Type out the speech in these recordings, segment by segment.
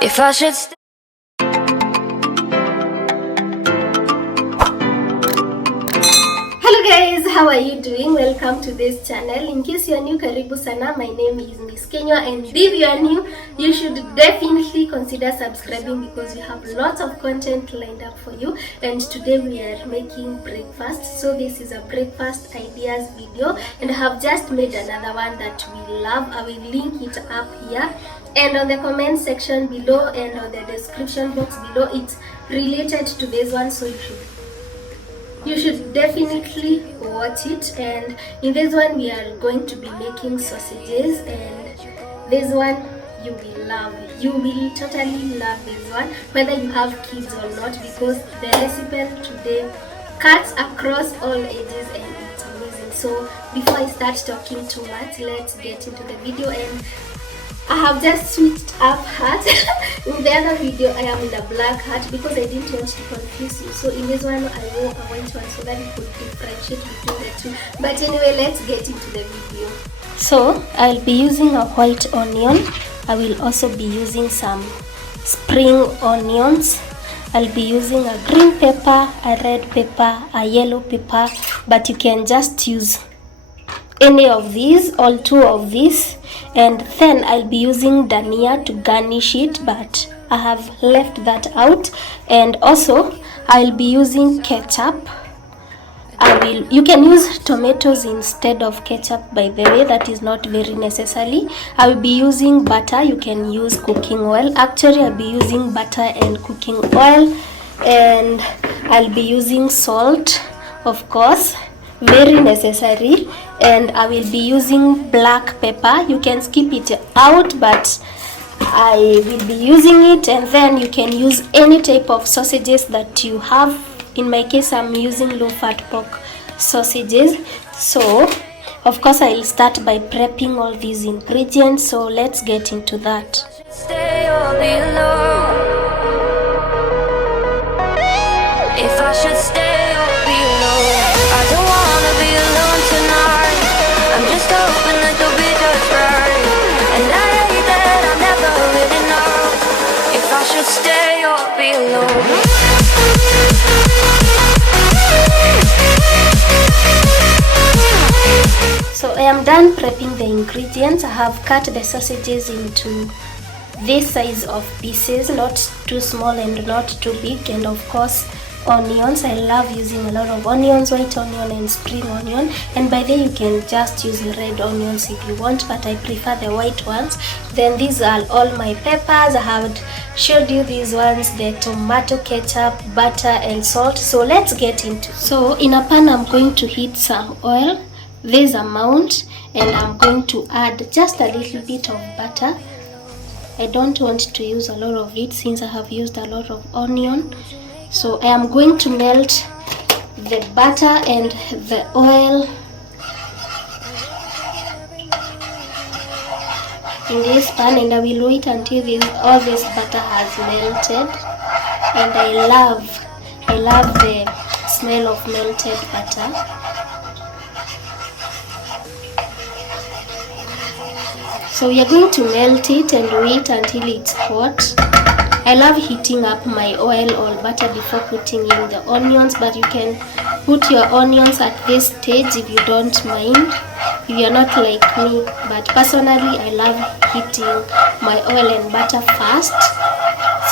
If I should Hello guys, how are you doing? Welcome to this channel. In case you are new, karibu sana. My name is Miss Kenya, and if you are new, you should definitely consider subscribing because we have lots of content lined up for you. And today we are making breakfast. So this is a breakfast ideas video, and I have just made another one that we love. I will link it up here and on the comment section below and on the description box below. It's related to this one, so you should definitely watch it. And in this one we are going to be making sausages, and this one you will love. You will totally love this one, whether you have kids or not, because the recipe today cuts across all ages and it's amazing. So before I start talking too much, let's get into the video. And I have just switched up hat. In the other video I am in a black hat because I didn't want to confuse you. So in this one I wore a white one so that you could differentiate between the two. But anyway, let's get into the video. So I'll be using a white onion. I will also be using some spring onions. I'll be using a green pepper, a red pepper, a yellow pepper, but you can just use any of these, all two of these. And then I'll be using dhania to garnish it, but I have left that out. And also I'll be using ketchup. You can use tomatoes instead of ketchup, by the way, that is not very necessary. I will be using butter. You can use cooking oil. Actually I'll be using butter and cooking oil. And I'll be using salt, of course, very necessary. And I will be using black pepper. You can skip it out, but I will be using it. And then you can use any type of sausages that you have. In my case I'm using low fat pork sausages. So of course I'll start by prepping all these ingredients, so let's get into that. stay or be alone, if I should stay or be alone, I don't wanna be alone tonight. I'm just hoping that you'll be just right. And I hate that I'll never really know if I should stay or be alone. So I am done prepping the ingredients. I have cut the sausages into this size of pieces, not too small and not too big. And of course onions. I love using a lot of onions, white onion and spring onion. And by then you can just use red onions if you want, but I prefer the white ones. Then these are all my peppers. I have showed you these ones, the tomato ketchup, butter and salt. So let's get into. So in a pan I'm going to heat some oil, this amount, and I'm going to add just a little bit of butter. I don't want to use a lot of it since I have used a lot of onion. So I am going to melt the butter and the oil in this pan, and I will wait until all this butter has melted. And I love the smell of melted butter. So we are going to melt it and wait until it's hot. I love heating up my oil or butter before putting in the onions, but you can put your onions at this stage if you don't mind, if you're not like me. But personally I love heating my oil and butter first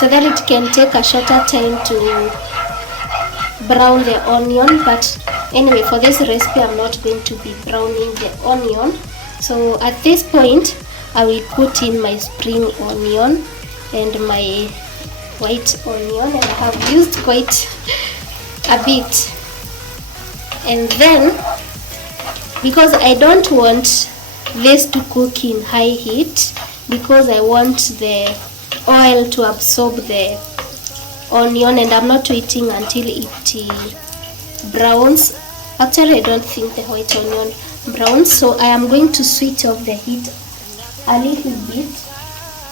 so that it can take a shorter time to brown the onion. But anyway, for this recipe I'm not going to be browning the onion. So at this point I will put in my spring onion and my white onion, and I have used quite a bit. And then, because I don't want this to cook in high heat, because I want the oil to absorb the onion, and I'm not waiting until it browns. Actually I don't think the white onion browns, so I am going to switch off the heat a little bit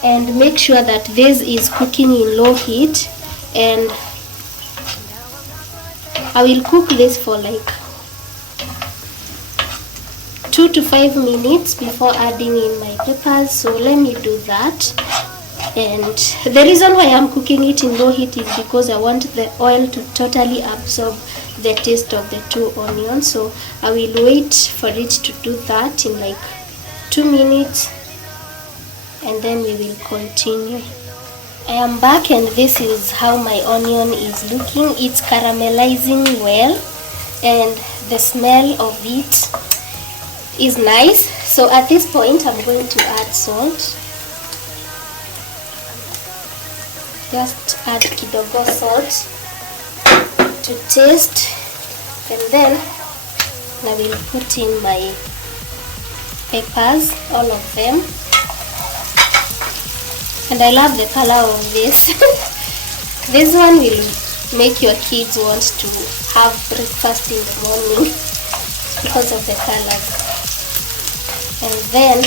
and make sure that this is cooking in low heat. And I will cook this for like 2 to 5 minutes before adding in my peppers. So let me do that. And the reason why I'm cooking it in low heat is because I want the oil to totally absorb the taste of the 2 onions. So I will wait for it to do that in like 2 minutes, and then we will continue. I am back, and this is how my onion is looking. It's caramelizing well, and the smell of it is nice. So at this point I'm going to add salt. Just add kidogo salt to taste, and then I will put in my peppers, all of them. And I love the color of this. This one will make your kids want to have breakfast in the morning because of the colors. And then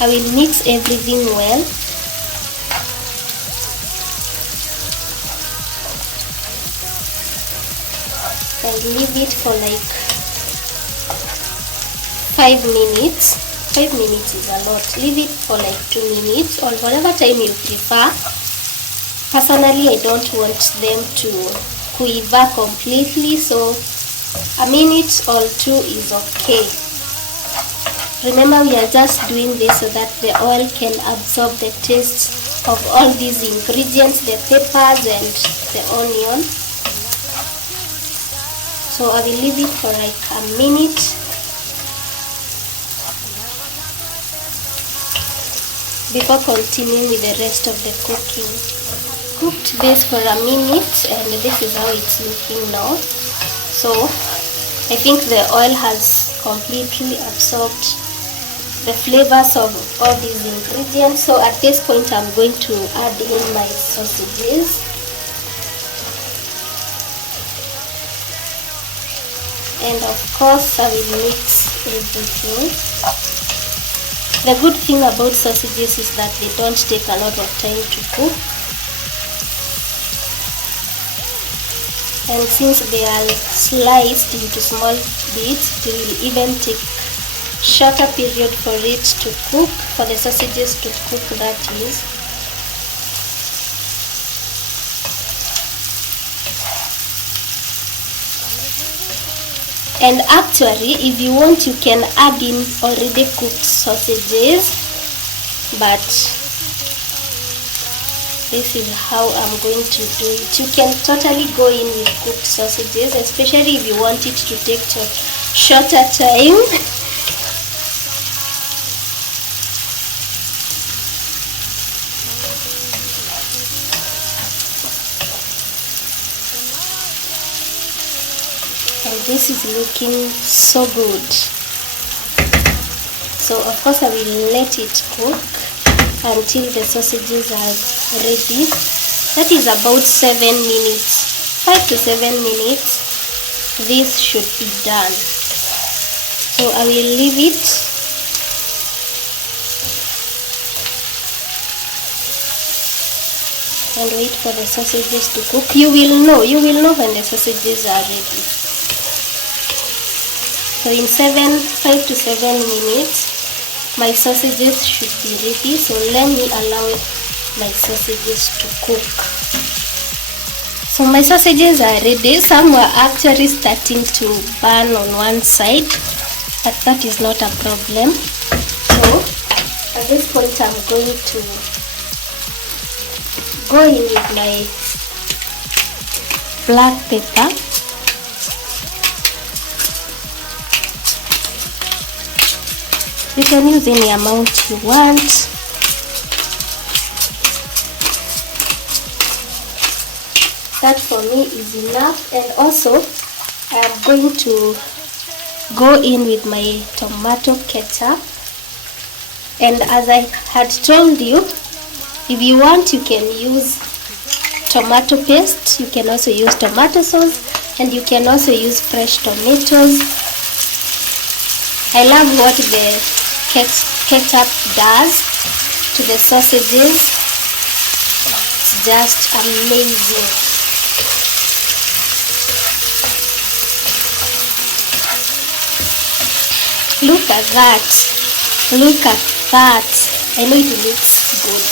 I will mix everything well. And leave it for like 5 minutes. 5 minutes is a lot. Leave it for like 2 minutes or whatever time you prefer. Personally, I don't want them to quiver completely, so a minute or 2 is okay. Remember, we are just doing this so that the oil can absorb the taste of all these ingredients, the peppers and the onion. So I will leave it for like a minute before continuing with the rest of the cooking. Cooked this for a minute, and this is how it's looking now. So I think the oil has completely absorbed the flavors of all these ingredients. So at this point I'm going to add in my sausages. And of course I will mix everything. The good thing about sausages is that they don't take a lot of time to cook, and since they are sliced into small bits, it will even take shorter period for it to cook, for the sausages to cook, that is. And actually, if you want, you can add in already cooked sausages, but this is how I'm going to do it. You can totally go in with cooked sausages, especially if you want it to take shorter time. And this is looking so good. So of course I will let it cook until the sausages are ready. That is about 7 minutes, 5 to 7 minutes. This should be done. So I will leave it. And wait for the sausages to cook. You will know when the sausages are ready. So in 5 to 7 minutes, my sausages should be ready. So let me allow my sausages to cook. So my sausages are ready. Some were actually starting to burn on one side, but that is not a problem. So at this point I'm going to go in with my black pepper. You can use any amount you want. That for me is enough. And also I am going to go in with my tomato ketchup. And as I had told you, if you want, you can use tomato paste, you can also use tomato sauce, and you can also use fresh tomatoes. I love what the ketchup does to the sausages. It's just amazing. Look at that. Look at that. I know it looks good.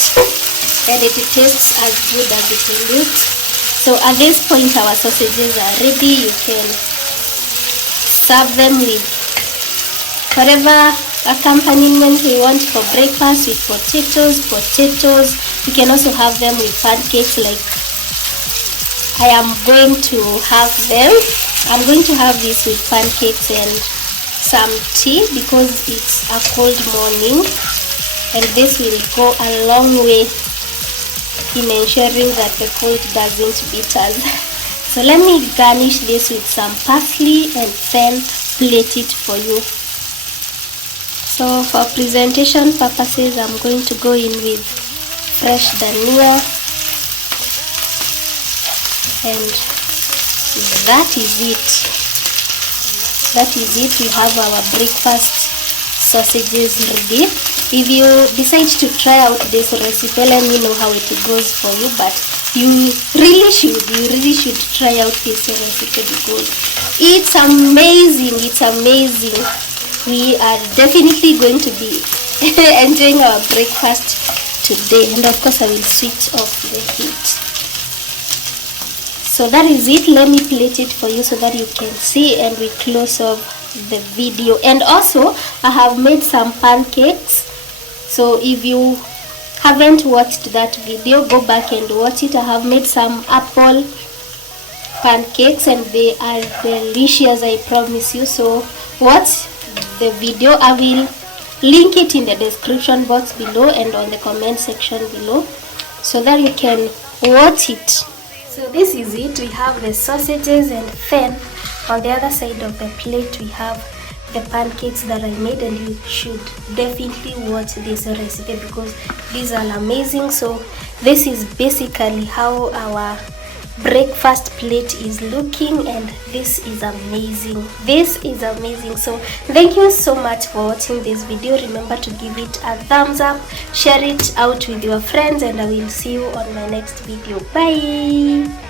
and it tastes as good as it looks. So at this point our sausages are ready. You can serve them with whatever accompaniment we want for breakfast, with potatoes. You can also have them with pancakes like I am going to have them. I'm going to have this with pancakes and some tea because it's a cold morning, and this will go a long way in ensuring that the cold doesn't beat us. So let me garnish this with some parsley and then plate it for you. So for presentation purposes, I'm going to go in with fresh dania, and that is it. We have our breakfast sausages ready. If you decide to try out this recipe, let me know how it goes for you, but you really should try out this recipe because it's amazing. We are definitely going to be enjoying our breakfast today, and of course I will switch off the heat. So that is it. Let me plate it for you so that you can see, and we close off the video. And also I have made some pancakes, so if you haven't watched that video, go back and watch it. I have made some apple pancakes and they are delicious, I promise you. So watch the video. I will link it in the description box below and on the comment section below so that you can watch it. So this is it. We have the sausages, and then on the other side of the plate we have the pancakes that I made, and you should definitely watch this recipe because these are amazing. So this is basically how our breakfast plate is looking, and this is amazing. So thank you so much for watching this video. Remember to give it a thumbs up, share it out with your friends, and I will see you on my next video. Bye.